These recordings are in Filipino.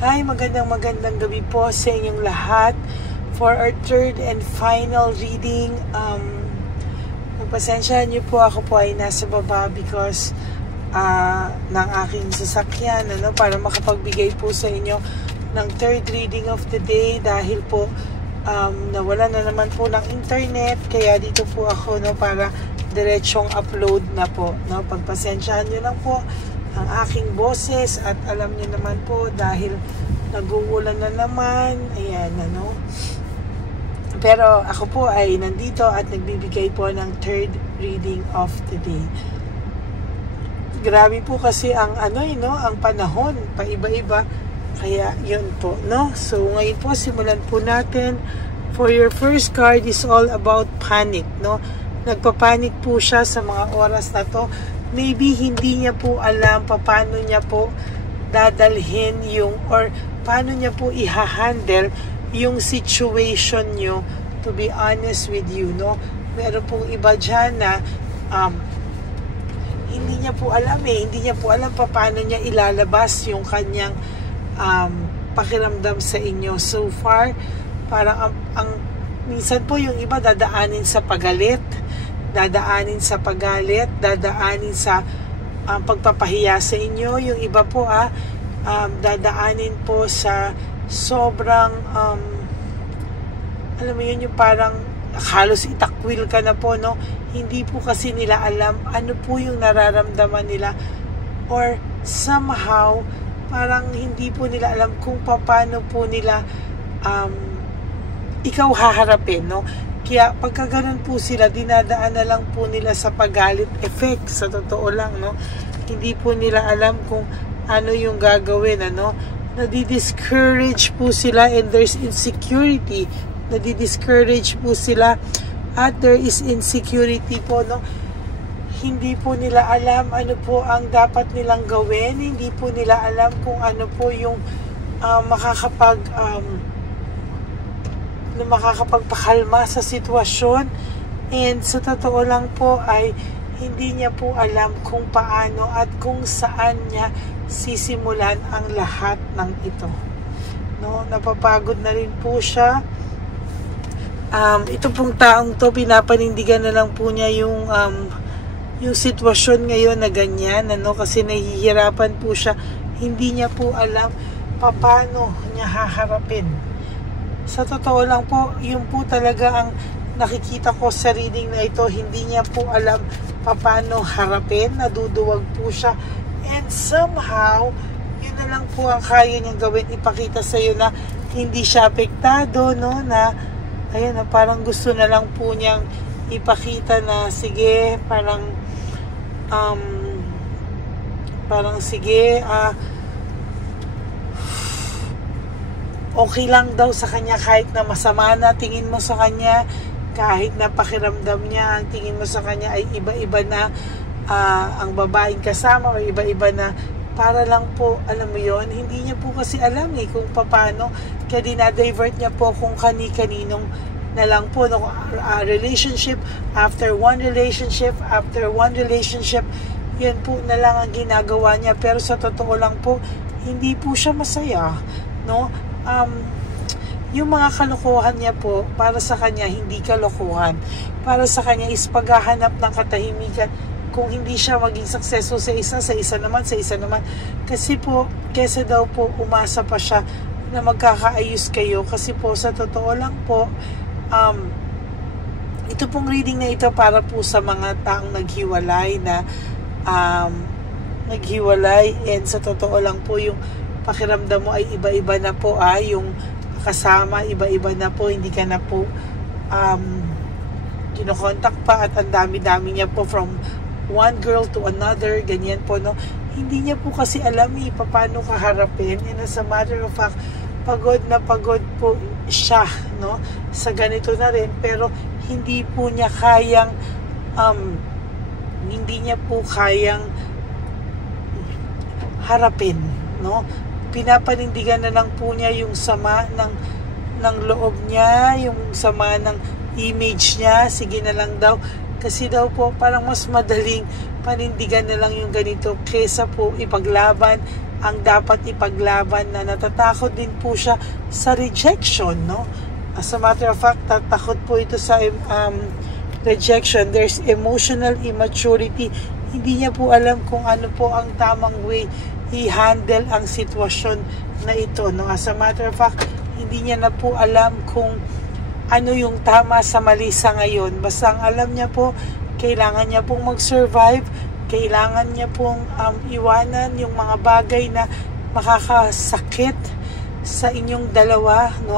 Hi, magandang gabi po sa inyong lahat for our third and final reading. Magpasensyahan niyo po, ako po ay nasa baba because ng aking sasakyan para makapagbigay po sa inyo ng third reading of the day dahil po nawala na naman po ng internet, kaya dito po ako para diretsong upload na po. Pagpasensyahan niyo lang po ang aking boses at alam niyo naman po dahil nag-uulan na naman, ayan pero ako po ay nandito at nagbibigay po ng third reading of the day. Grabe po kasi ang ang panahon, paiba-iba, kaya yun po, so ngayon po simulan po natin. For your first card is all about panic, nagpapanik po siya sa mga oras na to. Maybe hindi niya po alam paano niya po dadalhin or paano niya po i-handle yung situation nyo, to be honest with you, Meron pong iba dyan na hindi niya po alam hindi niya po alam paano niya ilalabas yung kanyang pakiramdam sa inyo. So far, parang ang minsan po yung iba dadaanin sa pagalit, dadaanin sa pagpapahiya sa inyo. Yung iba po dadaanin po sa sobrang alam mo yun, yung parang halos itakwil ka na po, hindi po kasi nila alam ano po yung nararamdaman nila, or somehow parang hindi po nila alam kung paano po nila ikaw haharapin, Kaya pagka ganun po sila, dinadaan na lang po nila sa pagalit effect, sa totoo lang, Hindi po nila alam kung ano yung gagawin, Nadi-discourage po sila and there's insecurity. Nadi-discourage po sila at there is insecurity po, Hindi po nila alam ano po ang dapat nilang gawin. Hindi po nila alam kung ano po yung makakapagpakalma sa sitwasyon, and sa totoo lang po ay hindi niya po alam kung paano at kung saan niya sisimulan ang lahat ng ito, napapagod na rin po siya. Ito pong taong to, pinapanindigan na lang po niya yung sitwasyon ngayon na ganyan, kasi nahihirapan po siya. Hindi niya po alam paano niya haharapin. Sa totoo lang po, yun po talaga ang nakikita ko sa reading na ito. Hindi niya po alam paano harapin, naduduwag po siya. And somehow, yun na lang po ang kaya niyang gawin, ipakita sa iyo na hindi siya apektado, na ayan, parang gusto na lang po niyang ipakita na sige, parang sige, okay lang daw sa kanya kahit na masama na tingin mo sa kanya, kahit na pakiramdam niya ang tingin mo sa kanya ay iba-iba na ang babaeng kasama, o iba-iba na, para lang po, alam mo yon, hindi niya po kasi alam kung paano, kaya dinadivert niya po kung kani-kaninong na lang po, relationship after one relationship, yan po na lang ang ginagawa niya. Pero sa totoo lang po, hindi po siya masaya, yung mga kalokohan niya po, para sa kanya hindi kalokohan, para sa kanya is paghahanap ng katahimikan. Kung hindi siya maging successful sa isa naman, kasi po, kesa daw po umasa pa siya na magkakaayos kayo. Kasi po sa totoo lang po, ito pong reading na ito para po sa mga taong naghiwalay and sa totoo lang po yung pakiramdam mo ay iba-iba na po, yung kasama iba-iba na po, hindi ka na po kinokontak pa, at ang dami-dami niya po from one girl to another, ganyan po, hindi niya po kasi alam paano kaharapin, and as a matter of fact, pagod na pagod po siya, sa ganito na rin, pero hindi po niya kayang harapin, pinapanindigan na lang po niya yung sama ng loob niya, yung sama ng image niya. Sige na lang daw, kasi daw po parang mas madaling panindigan na lang yung ganito kesa po ipaglaban ang dapat ipaglaban, na natatakot din po siya sa rejection, no? As a matter of fact, tatakot po ito sa rejection. There's emotional immaturity. Hindi niya po alam kung ano po ang tamang way i-handle ang sitwasyon na ito, no? As a matter of fact, hindi niya na po alam kung ano yung tama sa mali sa ngayon. Basta ang alam niya po, kailangan niya pong mag-survive, kailangan niya pong iwanan yung mga bagay na makakasakit sa inyong dalawa, no?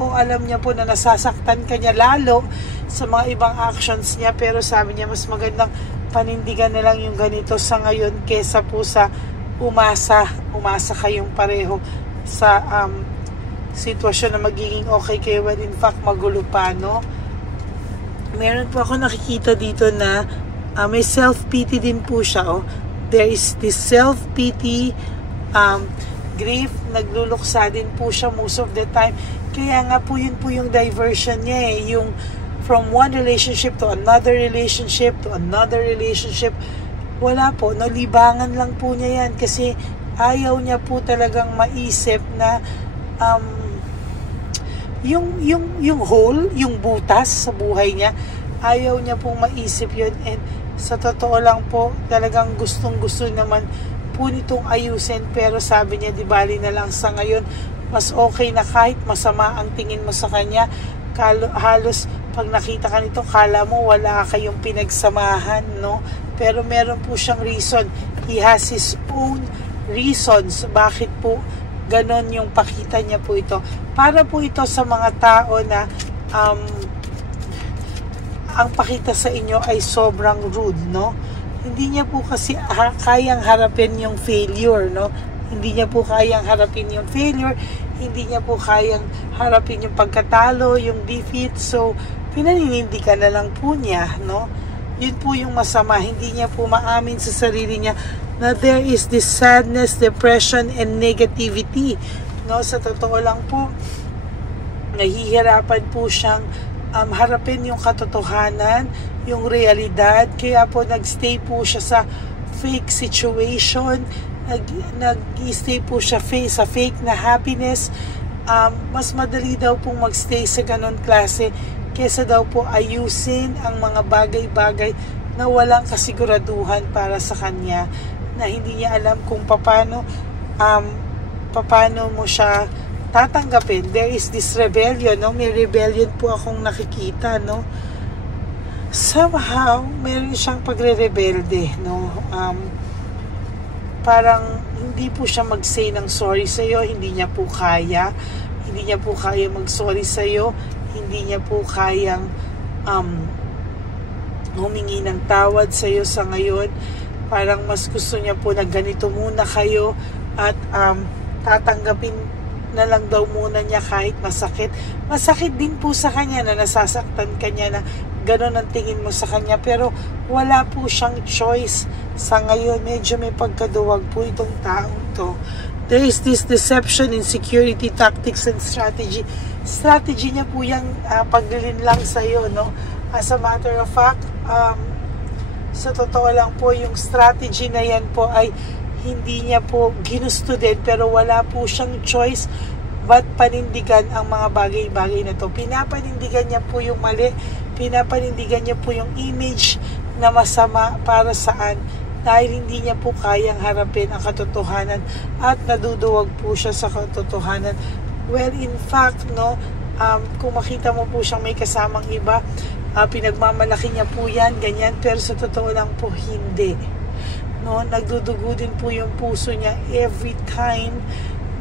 O alam niya po na nasasaktan ka niya lalo sa mga ibang actions niya, pero sabi niya mas magandang panindigan na lang yung ganito sa ngayon kesa po sa umasa kayong pareho sa sitwasyon na magiging okay kayo, when in fact magulo pa, no? Meron po ako nakikita dito na may self-pity din po siya, oh. There is this self-pity, grief, nagluluksa din po siya most of the time. Kaya nga po yun po yung diversion niya, yung from one relationship to another relationship to another relationship. Wala po, no, libangan lang po niya yan kasi ayaw niya po talagang maisip na yung hole, yung butas sa buhay niya, ayaw niya pong maisip yun. And sa totoo lang po, talagang gustong-gusto naman po nitong ayusin, pero sabi niya, di bali na lang sa ngayon, mas okay na kahit masama ang tingin mo sa kanya, halos pag nakita ka nito, kala mo wala kayong pinagsamahan, no? Pero meron po siyang reason. He has his own reasons bakit po ganon yung pakita niya po ito. Para po ito sa mga tao na ang pakita sa inyo ay sobrang rude, no? Hindi niya po kasi kayang harapin yung failure, no? Hindi niya po kayang harapin yung failure, hindi niya po kayang harapin yung pagkatalo, yung defeat. So, pinaninindigan na lang po niya, no? Yun po yung masama. Hindi niya po maamin sa sarili niya na there is this sadness, depression, and negativity, no? Sa totoo lang po, nahihirapan po siyang harapin yung katotohanan, yung realidad. Kaya po nagstay po siya sa fake situation, nag-stay po siya sa fake na happiness. Mas madali daw pong magstay sa ganon klase kesa daw po ayusin ang mga bagay-bagay na walang kasiguraduhan para sa kanya, na hindi niya alam kung paano mo siya tatanggapin. There is this rebellion, no? May rebellion po akong nakikita, no? Somehow, meron siyang pagre-rebelde, no? Parang hindi po siya mag-say ng sorry sa'yo, hindi niya po kaya mag-sorry sa'yo, hindi niya po kayang humingi ng tawad sa'yo sa ngayon. Parang mas gusto niya po na ganito muna kayo at tatanggapin na lang daw muna niya kahit masakit. Masakit din po sa kanya na nasasaktan kanya, na gano'n ang tingin mo sa kanya, pero wala po siyang choice sa ngayon. Medyo may pagkaduwag po itong taong to. There is this deception, insecurity, tactics, and strategy. Strategy niya po yung paglinlang sa'yo, no? As a matter of fact, sa totoo lang po, yung strategy na yan po ay hindi niya po ginusto din, pero wala po siyang choice but panindigan ang mga bagay-bagay na to. Pinapanindigan niya po yung mali, pinapanindigan niya po yung image na masama para saan, dahil hindi niya po kayang harapin ang katotohanan at naduduwag po siya sa katotohanan. Well, in fact, no, kung makita mo po siyang may kasamang iba, pinagmamalaki niya po yan, ganyan, pero sa totoo lang po hindi, no? Nagdudugo din po yung puso niya every time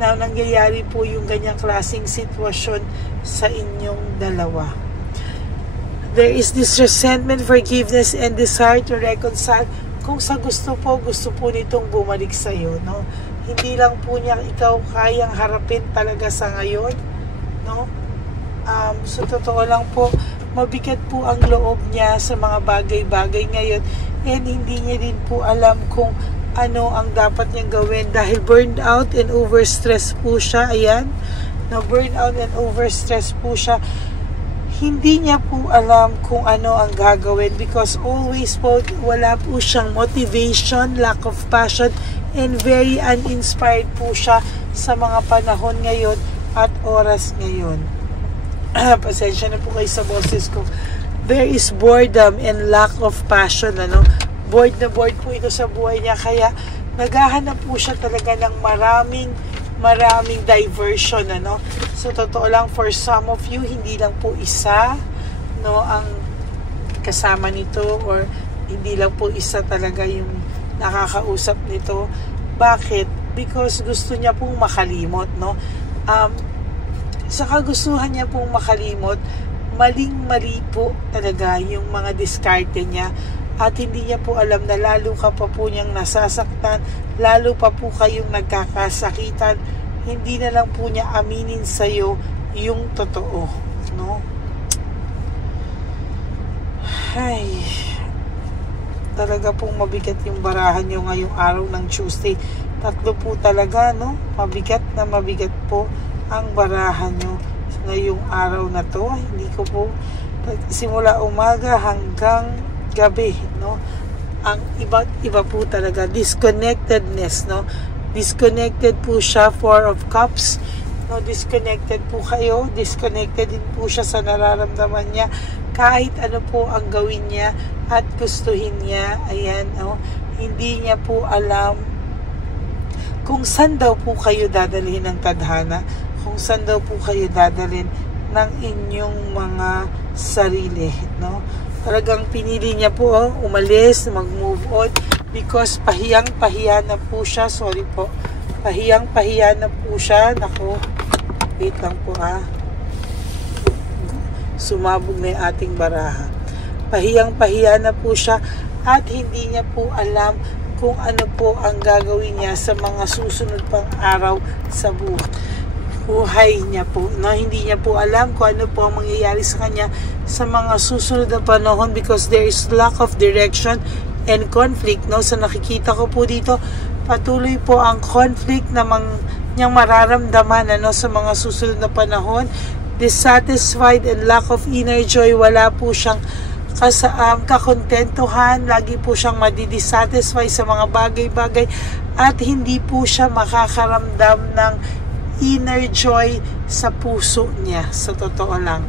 na nangyayari po yung ganyang klaseng sitwasyon sa inyong dalawa. There is this resentment, forgiveness, and desire to reconcile. Kung sa gusto po nitong bumalik sa iyo, no? Hindi lang po niya ikaw kayang harapin talaga sa ngayon, no? Sa totoo lang po, mabigat po ang loob niya sa mga bagay-bagay ngayon, and hindi niya din po alam kung ano ang dapat niyang gawin dahil burned out and overstressed po siya. Ayan, na burned out and overstressed po siya. hindi niya po alam kung ano ang gagawin because always po wala po siyang motivation, lack of passion, and very uninspired po siya sa mga panahon ngayon at oras ngayon. Pasensya na po kayo sa boses ko. There is boredom and lack of passion, ano? Bored na bored po ito sa buhay niya, kaya naghahanap po siya talaga ng maraming diversion, ano? So totoo lang, for some of you, hindi lang po isa, no, ang kasama nito, or hindi lang po isa talaga yung nakakausap nito. Bakit? Because gusto niya pong makalimot, no? Sa kagustuhan niya pong makalimot, maling-mali po talaga yung mga diskarte niya, at hindi niya po alam na lalo ka pa po niyang nasasaktan, lalo pa po kayong nagkakasakitan, hindi na lang po niya aminin sa'yo yung totoo, no? Ay, talaga pong mabigat yung barahan nyo ngayong araw ng Tuesday. Tatlo po talaga, no? Mabigat na mabigat po ang barahan nyo ngayong araw na to. Hindi ko po simula umaga hanggang gabi, no? Ang iba po talaga, disconnectedness, no? Disconnected po siya, 4 of Cups, no? Disconnected po kayo, disconnected din po siya sa nararamdaman niya, kahit ano po ang gawin niya at gustuhin niya. Ayan, no? Hindi niya po alam kung saan daw po kayo dadalhin ng tadhana, kung saan daw po kayo dadalhin ng inyong mga sarili, no? Talagang pinili niya po, umalis, mag-move on, because pahiyang-pahiya na po siya. Sorry po, pahiyang-pahiya na po siya. Naku, wait lang po, sumabog na yung ating baraha. Pahiyang-pahiya na po siya, at hindi niya po alam kung ano po ang gagawin niya sa mga susunod pang araw sa buhay niya po, no? Hindi niya po alam kung ano po ang mangyayari sa kanya sa mga susunod na panahon, because there is lack of direction and conflict, no? So nakikita ko po dito, patuloy po ang conflict na niyang mararamdaman, ano, sa mga susunod na panahon. Dissatisfied and lack of inner joy, wala po siyang kakontentuhan, lagi po siyang madi-dissatisfy sa mga bagay-bagay, at hindi po siya makakaramdam ng inner joy sa puso niya, sa totoo lang.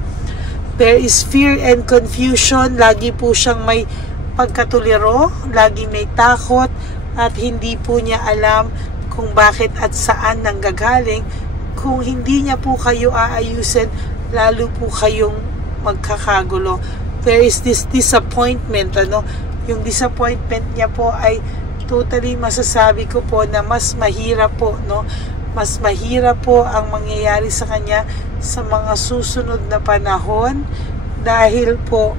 There is fear and confusion, lagi po siyang may pagkatuliro, lagi may takot, at hindi po niya alam kung bakit at saan nanggagaling. Kung hindi niya po kayo aayusin, lalo po kayong magkakagulo. There is this disappointment, ano? Yung disappointment niya po ay totally masasabi ko po na mas mahirap po, no? Mas mahirap po ang mangyayari sa kanya sa mga susunod na panahon, dahil po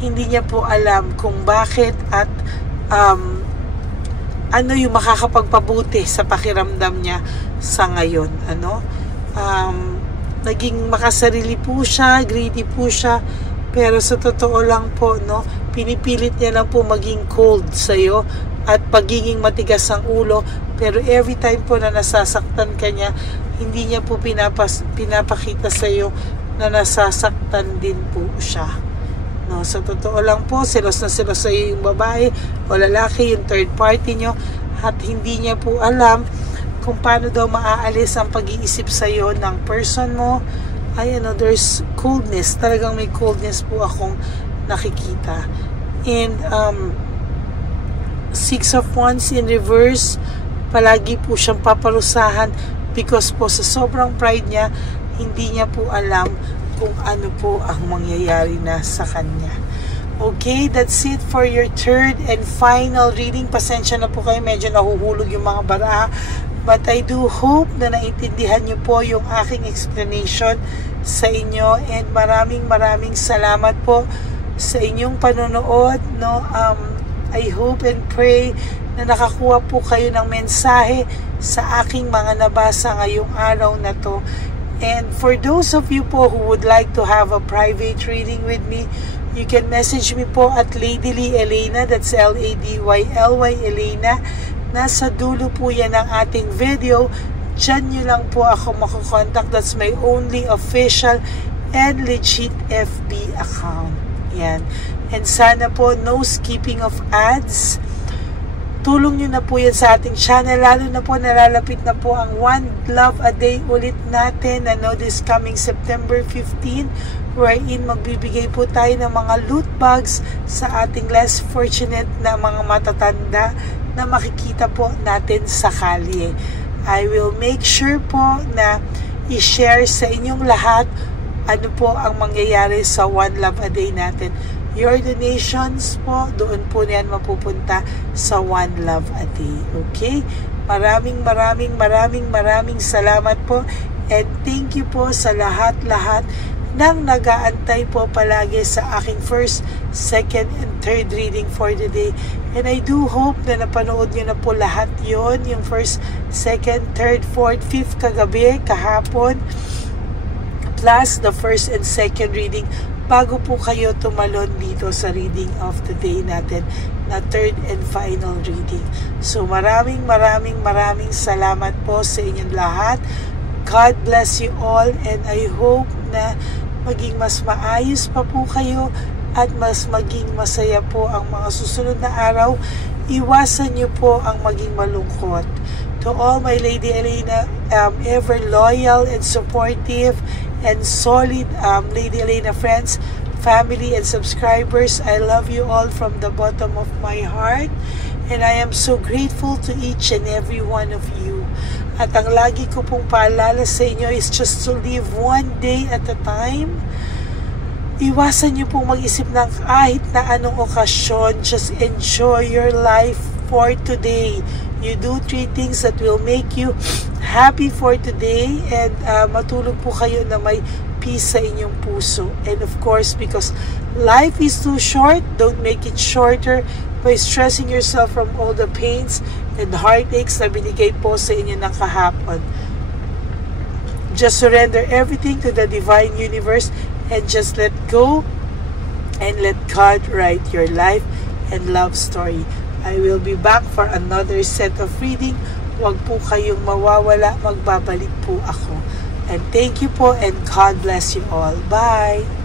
hindi niya po alam kung bakit at ano yung makakapagpabuti sa pakiramdam niya sa ngayon, ano? Naging makasarili po siya, greedy po siya, pero sa totoo lang po, no, pinipilit niya lang po maging cold sa'yo at pagiging matigas ang ulo, pero every time po na nasasaktan ka niya, hindi niya po pinapakita sa'yo na nasasaktan din po siya, no? Sa totoo lang po, selos na selos sa'yo yung babae o lalaki, yung third party nyo, at hindi niya po alam kung paano daw maaalis ang pag-iisip sa'yo ng person mo. Ay, ano, there's coldness, talagang may coldness po akong nakikita. And 6 of Wands in reverse, palagi po siyang paparusahan, because po sa sobrang pride niya, hindi niya po alam kung ano po ang mangyayari na sa kanya. Okay, that's it for your third and final reading. Pasensya na po kayo, medyo nahuhulog yung mga baraha, but I do hope na naintindihan niyo po yung aking explanation sa inyo, and maraming salamat po sa inyong panonood, no? I hope and pray na nakakuha po kayo ng mensahe sa aking mga nabasa ngayong araw na to. And for those of you po who would like to have a private reading with me, you can message me po at Ladyly Elena, that's Ladyly Elena. Nasa dulo po yan ng ating video. Diyan nyo lang po ako makukontak. That's my only official and legit FB account. Yan. And sana po, no skipping of ads. Tulong nyo na po yan sa ating channel, lalo na po nalalapit na po ang One Love a Day ulit natin, this coming September 15, wherein magbibigay po tayo ng mga loot bags sa ating less fortunate na mga matatanda na makikita po natin sa kalye. I will make sure po na i-share sa inyong lahat ano po ang mangyayari sa One Love a Day natin. Your donations po, doon po niyan mapupunta sa One Love a Day. Okay? Maraming salamat po. And thank you po sa lahat-lahat nang nag-aantay po palagi sa aking first, second, and third reading for the day. And I do hope na napanood nyo na po lahat yon, yung first, second, third, fourth, fifth kagabi, kahapon, plus the first and second reading bago po kayo tumalon dito sa reading of the day natin na third and final reading. So maraming salamat po sa inyong lahat. God bless you all, and I hope na maging mas maayos pa po kayo at mas maging masaya po ang mga susunod na araw. Iwasan niyo po ang maging malungkot. To all my Lady Elena, ever loyal and supportive and solid Lady Elena friends, family, and subscribers, I love you all from the bottom of my heart, and I am so grateful to each and every one of you. At ang lagi ko pong paalala sa inyo is just to live one day at a time. Iwasan niyo pong mag-isip ng kahit na anong okasyon. Just enjoy your life for today. You do 3 things that will make you happy for today, and matulog po kayo na may peace sa inyong puso. And of course, because life is too short, don't make it shorter by stressing yourself from all the pains and heartaches na binigay po sa inyo ng kahapon. Just surrender everything to the divine universe and just let go and let God write your life and love story. I will be back for another set of reading. Huwag po kayong mawawala. Magbabalik po ako. And thank you po, and God bless you all. Bye!